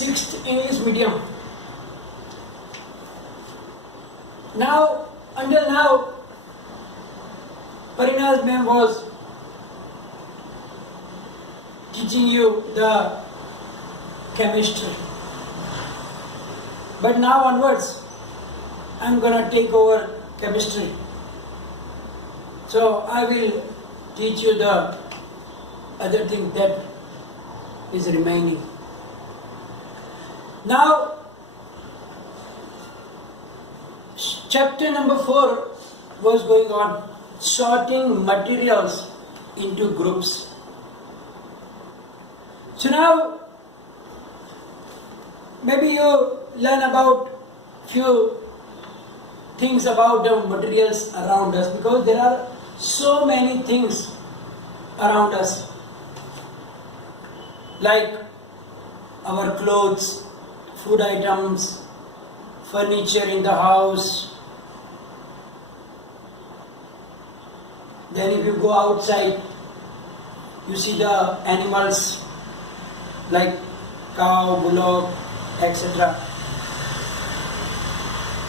6th English medium. Now, until now, Parinaz ma'am was teaching you the chemistry. But now onwards, I'm gonna take over chemistry. So I will teach you the other thing that is remaining. Now, chapter number 4 was going on, sorting materials into groups. So now, maybe you learn about few things about the materials around us, because there are so many things around us, like our clothes, food items, furniture in the house. Then if you go outside, you see the animals like cow, bullock, etc.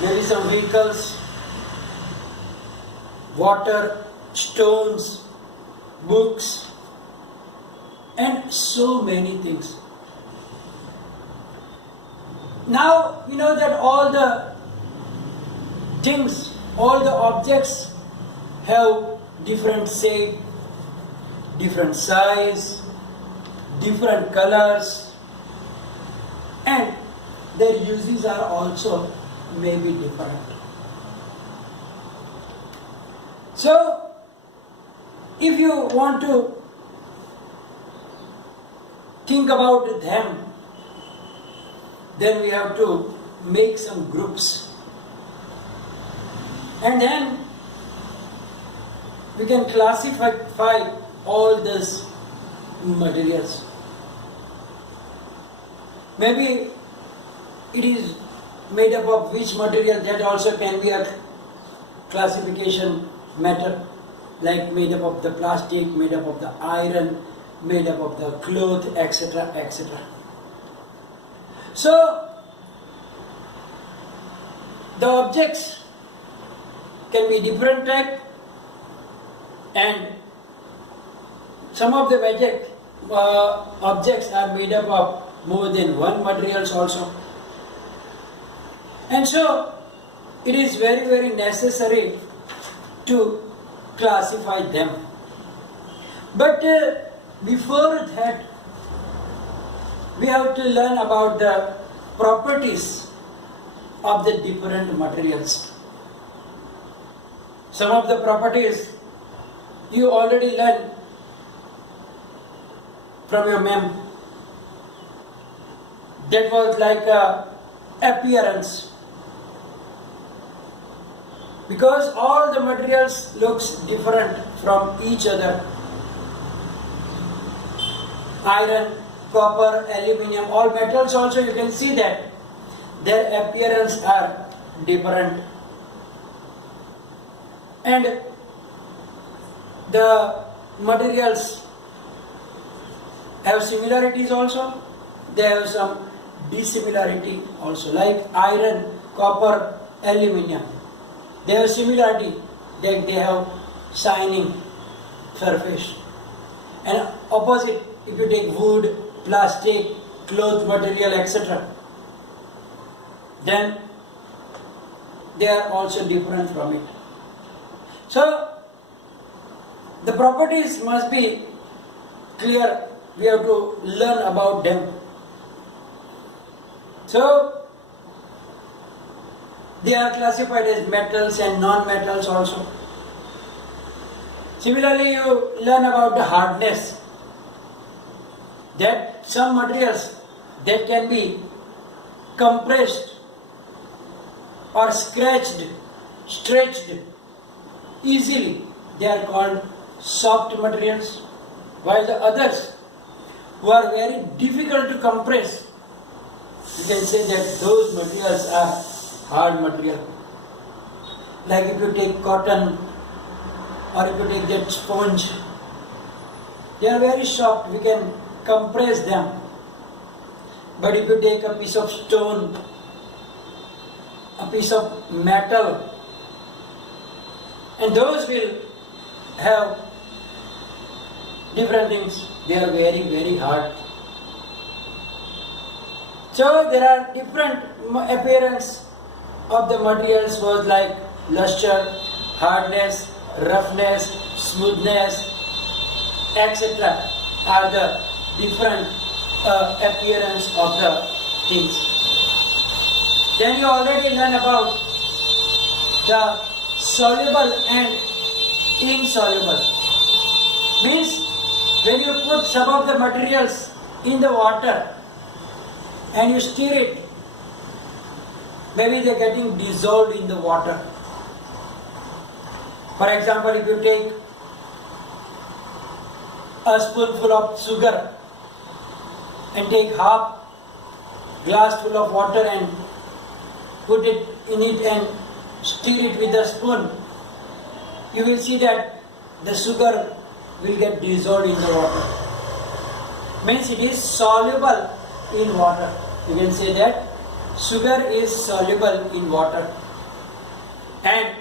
Maybe some vehicles, water, stones, books, and so many things. Now you know that all the things, all the objects have different shape, different size, different colors, and their uses are also maybe different. So, if you want to think about them, then we have to make some groups. And then we can classify all these materials. Maybe it is made up of which material, that also can be a classification matter, like made up of the plastic, made up of the iron, made up of the cloth, etc., etc. So, the objects can be different type, and some of the objects are made up of more than one materials also. And so, it is very, very necessary to classify them. But before that, we have to learn about the properties of the different materials. Some of the properties you already learned from your ma'am. That was like appearance. Because all the materials looks different from each other. Iron, copper, aluminium, all metals also, you can see that their appearance are different. And the materials have similarities also, they have some dissimilarity also, like iron, copper, aluminium. They have similarity, that they have shining surface. And opposite, if you take wood, plastic, cloth material, etc., then they are also different from it. So, the properties must be clear. We have to learn about them. So, they are classified as metals and non-metals also. Similarly, you learn about the hardness. That some materials that can be compressed or scratched, stretched easily, they are called soft materials, while the others who are very difficult to compress, you can say that those materials are hard material. Like if you take cotton or if you take that sponge, they are very soft, we can compress them. But if you take a piece of stone, a piece of metal, and those will have different things. They are very, very hard. So there are different appearance of the materials was like luster, hardness, roughness, smoothness, etc. are the different appearance of the things. Then you already learn about the soluble and insoluble. Means when you put some of the materials in the water and you stir it, maybe they are getting dissolved in the water. For example, if you take a spoonful of sugar and take half glass full of water and put it in it and stir it with a spoon, you will see that the sugar will get dissolved in the water. Means it is soluble in water. You can say that sugar is soluble in water. And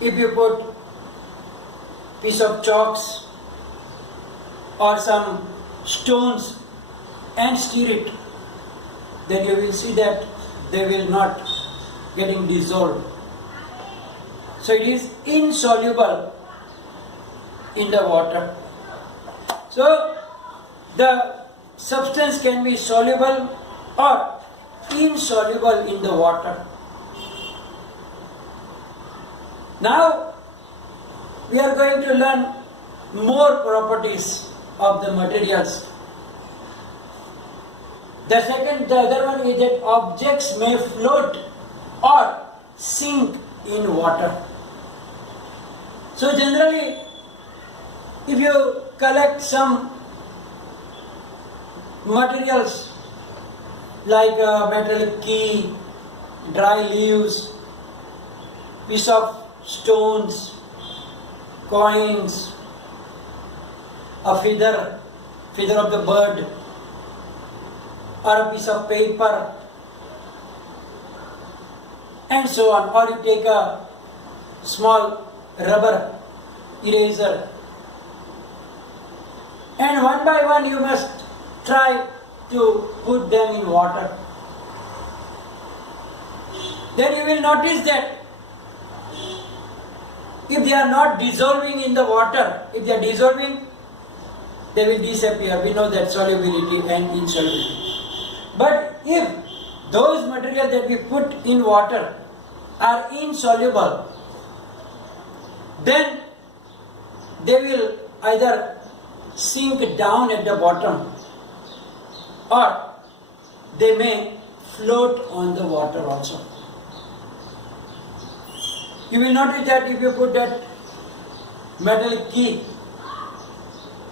if you put piece of chalks or some stones and stir it, then you will see that they will not getting dissolved. So it is insoluble in the water. So the substance can be soluble or insoluble in the water. Now we are going to learn more properties of the materials. The other one is that objects may float or sink in water. So generally, if you collect some materials like a metallic key, dry leaves, piece of stones, coins, a feather of the bird, or a piece of paper, and so on. Or you take a small rubber eraser, and one by one you must try to put them in water. Then you will notice that if they are not dissolving in the water, if they are dissolving, they will disappear. We know that solubility and insolubility. But if those materials that we put in water are insoluble, then they will either sink down at the bottom or they may float on the water also. You will notice that if you put that metallic key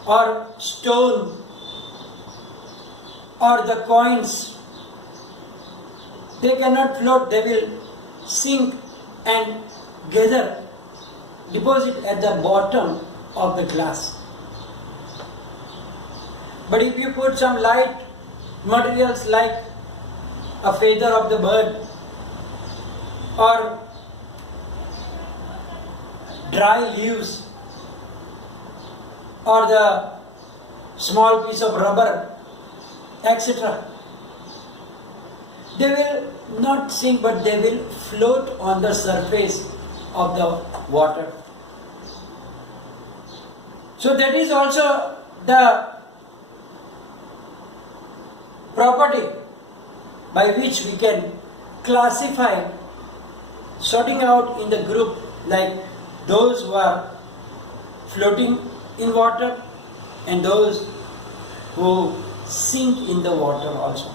or stone or the coins, they cannot float, they will sink and gather, deposit at the bottom of the glass. But if you put some light materials like a feather of the bird or dry leaves or the small piece of rubber, etc., they will not sink but they will float on the surface of the water. So that is also the property by which we can classify, sorting out in the group like those who are floating in water and those who sink in the water also.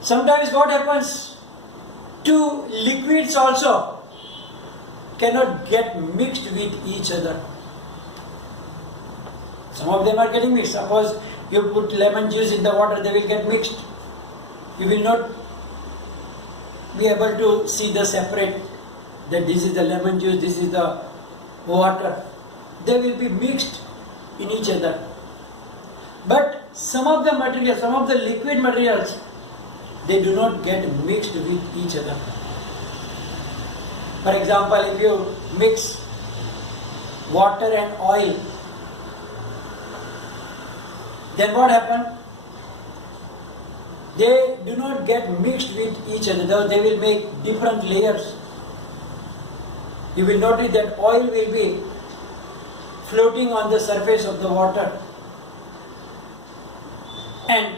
Sometimes what happens, two liquids also cannot get mixed with each other. Some of them are getting mixed. Suppose you put lemon juice in the water, they will get mixed. You will not be able to see the separate, that this is the lemon juice, this is the water. They will be mixed in each other. But some of the materials, some of the liquid materials, they do not get mixed with each other. For example, if you mix water and oil, then what happens? They do not get mixed with each other. They will make different layers. You will notice that oil will be floating on the surface of the water, and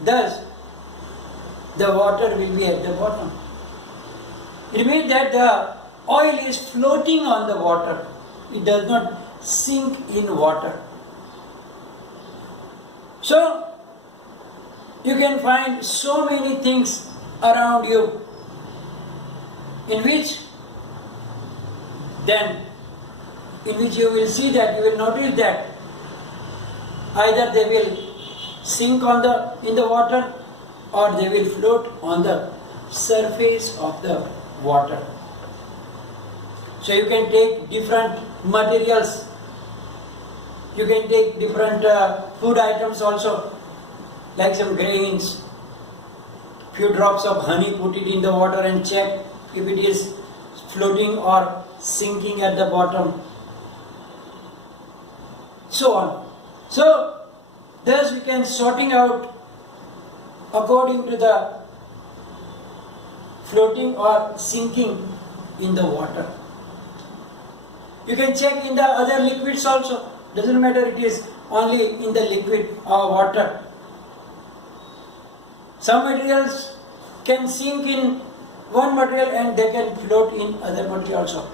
thus the water will be at the bottom. It means that the oil is floating on the water. It does not sink in water. So, you can find so many things around you in which you will see that, you will notice that either they will sink in the water, or they will float on the surface of the water. So you can take different materials, you can take different food items also, like some grains, few drops of honey, put it in the water and check if it is floating or sinking at the bottom, so on. So thus we can sorting out according to the floating or sinking in the water. You can check in the other liquids also. Doesn't matter it is only in the liquid or water. Some materials can sink in one material and they can float in other material also.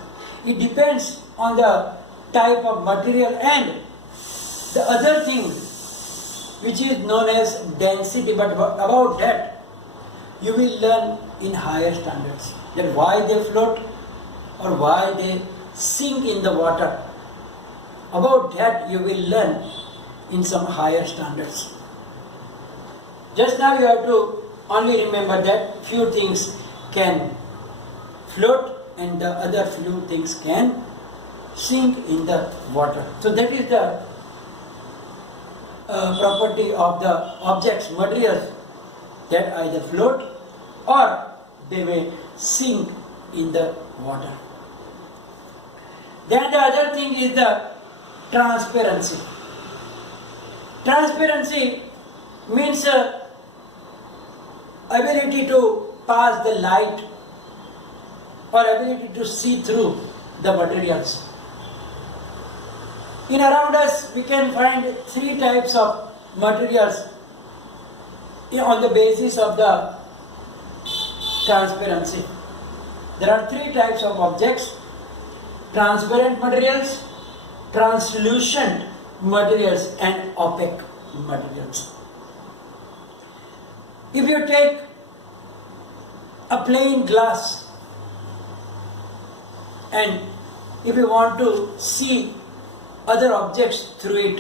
It depends on the type of material and the other thing which is known as density, but about that you will learn in higher standards, that why they float or why they sink in the water. About that you will learn in some higher standards. Just now you have to only remember that few things can float and the other few things can sink in the water. So that is the property of the objects, materials, that either float or they may sink in the water. Then the other thing is the transparency. Transparency means ability to pass the light or ability to see through the materials. In around us we can find three types of materials on the basis of the transparency. There are three types of objects: transparent materials, translucent materials, and opaque materials. If you take a plain glass and if you want to see other objects through it,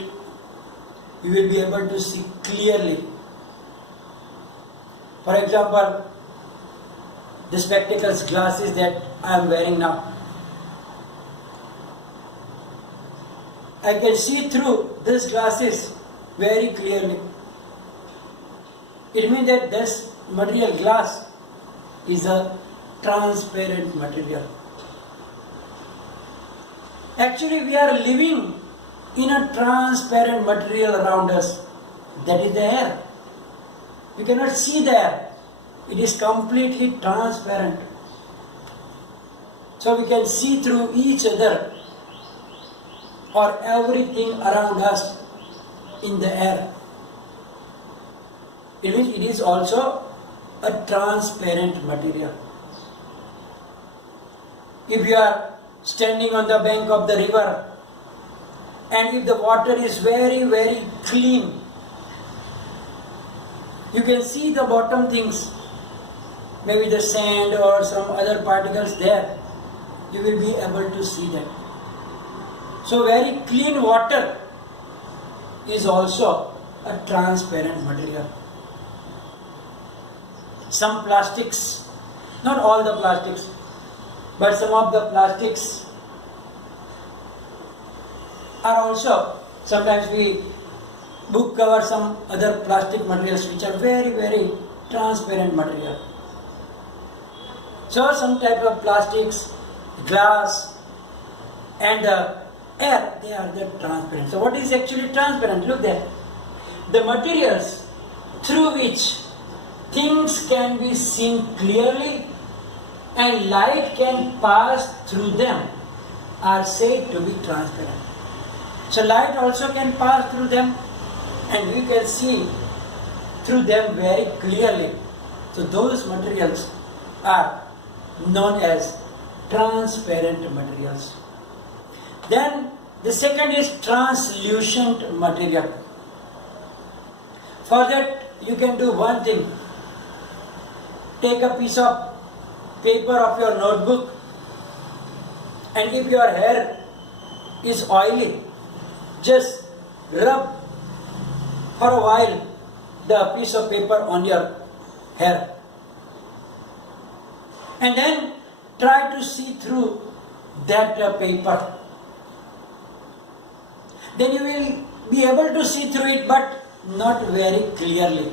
you will be able to see clearly. For example, the spectacles, glasses that I am wearing now, I can see through these glasses very clearly. It means that this material, glass, is a transparent material. Actually, we are living in a transparent material around us. That is the air. You cannot see the air. It is completely transparent. So we can see through each other or everything around us in the air. It means it is also a transparent material. If you are standing on the bank of the river and if the water is very, very clean, you can see the bottom things, maybe the sand or some other particles there. You will be able to see that. So very clean water is also a transparent material. Some plastics, not all the plastics, but some of the plastics are also, sometimes we book cover, some other plastic materials which are very, very transparent material. So some type of plastics, glass and air, they are the transparent. So what is actually transparent? Look there. The materials through which things can be seen clearly and light can pass through them are said to be transparent. So light also can pass through them and we can see through them very clearly. So those materials are known as transparent materials. Then the second is translucent material. For that you can do one thing. Take a piece of paper of your notebook, and if your hair is oily, just rub for a while the piece of paper on your hair and then try to see through that paper. Then you will be able to see through it, but not very clearly.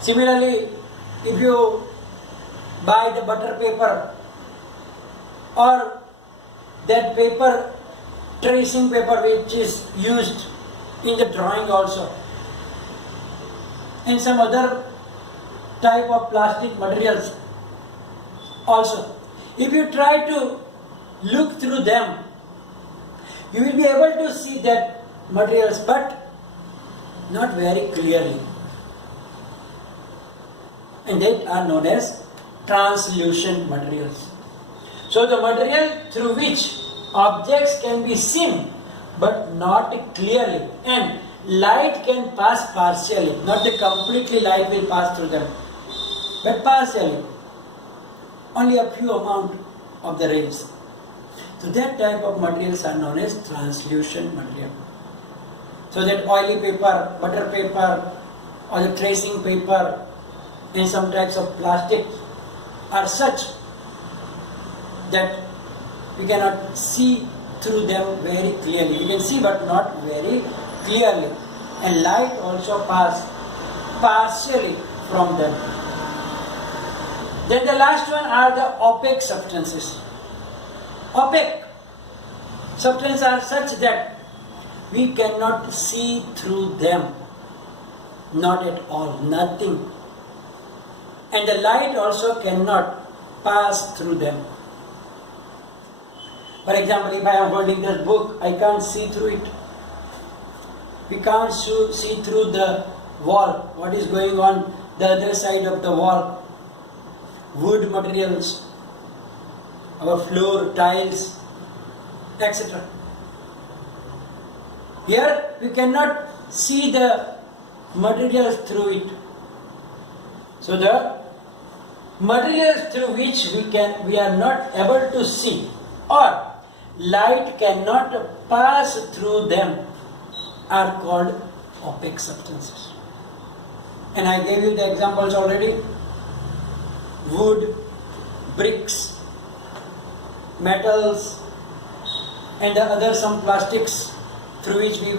Similarly, if you buy the butter paper or that paper, tracing paper which is used in the drawing also, and some other type of plastic materials also, if you try to look through them, you will be able to see that materials, but not very clearly, and they are known as translucent materials. So the material through which objects can be seen but not clearly, and light can pass partially, not the completely light will pass through them, but partially, only a few amount of the rays. So that type of materials are known as translucent material. So that oily paper, butter paper, or the tracing paper, and some types of plastic are such that we cannot see through them very clearly. We can see but not very clearly. And light also passes partially from them. Then the last one are the opaque substances. Opaque substances are such that we cannot see through them. Not at all, nothing. And the light also cannot pass through them. For example, if I am holding this book, I can't see through it. We can't see through the wall, what is going on the other side of the wall. Wood materials, our floor, tiles, etc. Here we cannot see the materials through it. So the materials through which we are not able to see, or light cannot pass through them, are called opaque substances. And I gave you the examples already. Wood, bricks, metals, and the other some plastics through which we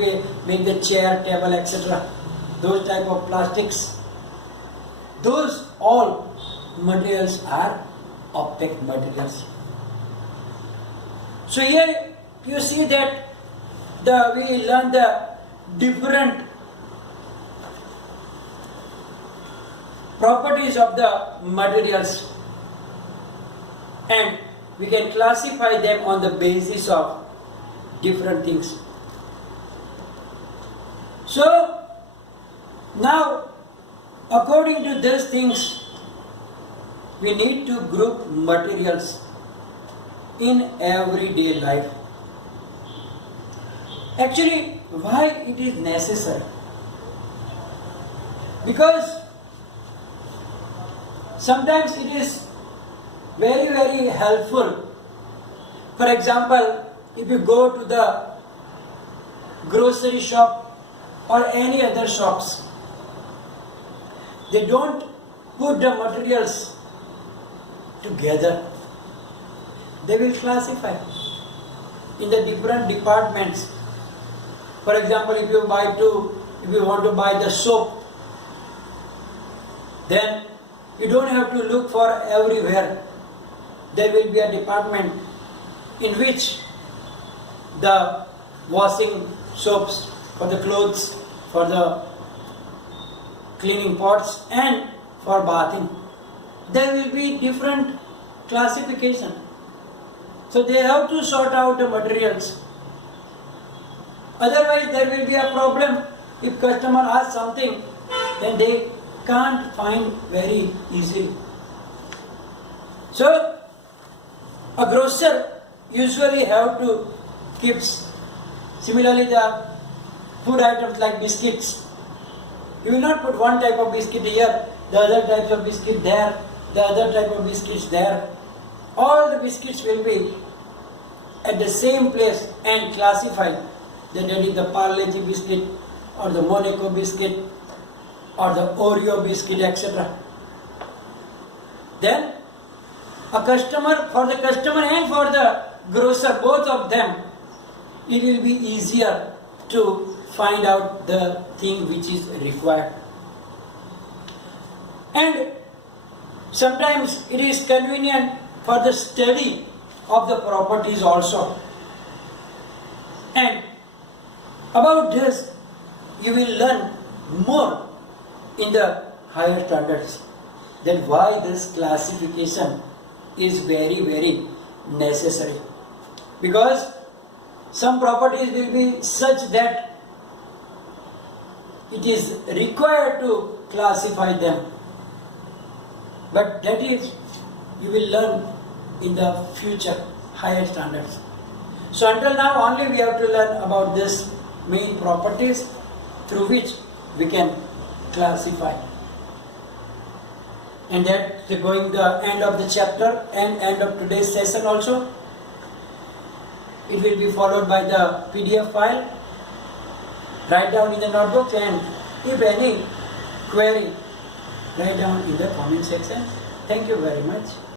make the chair, table, etc. Those type of plastics. Those all materials are opaque materials. So here you see that we learn the different properties of the materials, and we can classify them on the basis of different things. So now, according to these things, we need to group materials in everyday life. Actually, why it is necessary? Because sometimes it is very, very helpful. For example, if you go to the grocery shop or any other shops, they don't put the materials together. They will classify in the different departments. For example, if you want to buy the soap, then you don't have to look for everywhere. There will be a department in which the washing soaps for the clothes, for the cleaning pots and for bathing. There will be different classification. So they have to sort out the materials. Otherwise there will be a problem. If customer asks something, then they can't find very easily. So a grocer usually have to keep. Similarly, the food items like biscuits, you will not put one type of biscuit here, the other types of biscuit there, the other type of biscuits there. All the biscuits will be at the same place and classified. That is the Parle-G biscuit or the Monaco biscuit or the Oreo biscuit, etc. Then for the customer and for the grocer, both of them, it will be easier to find out the thing which is required. And sometimes it is convenient for the study of the properties also. And about this, you will learn more in the higher standards, that why this classification is very, very necessary. Because some properties will be such that it is required to classify them. But that is, you will learn in the future higher standards. So until now only we have to learn about this main properties through which we can classify. And that's going the end of the chapter and end of today's session also. It will be followed by the PDF file. Write down in the notebook, and if any query, write down in the comment section. Thank you very much.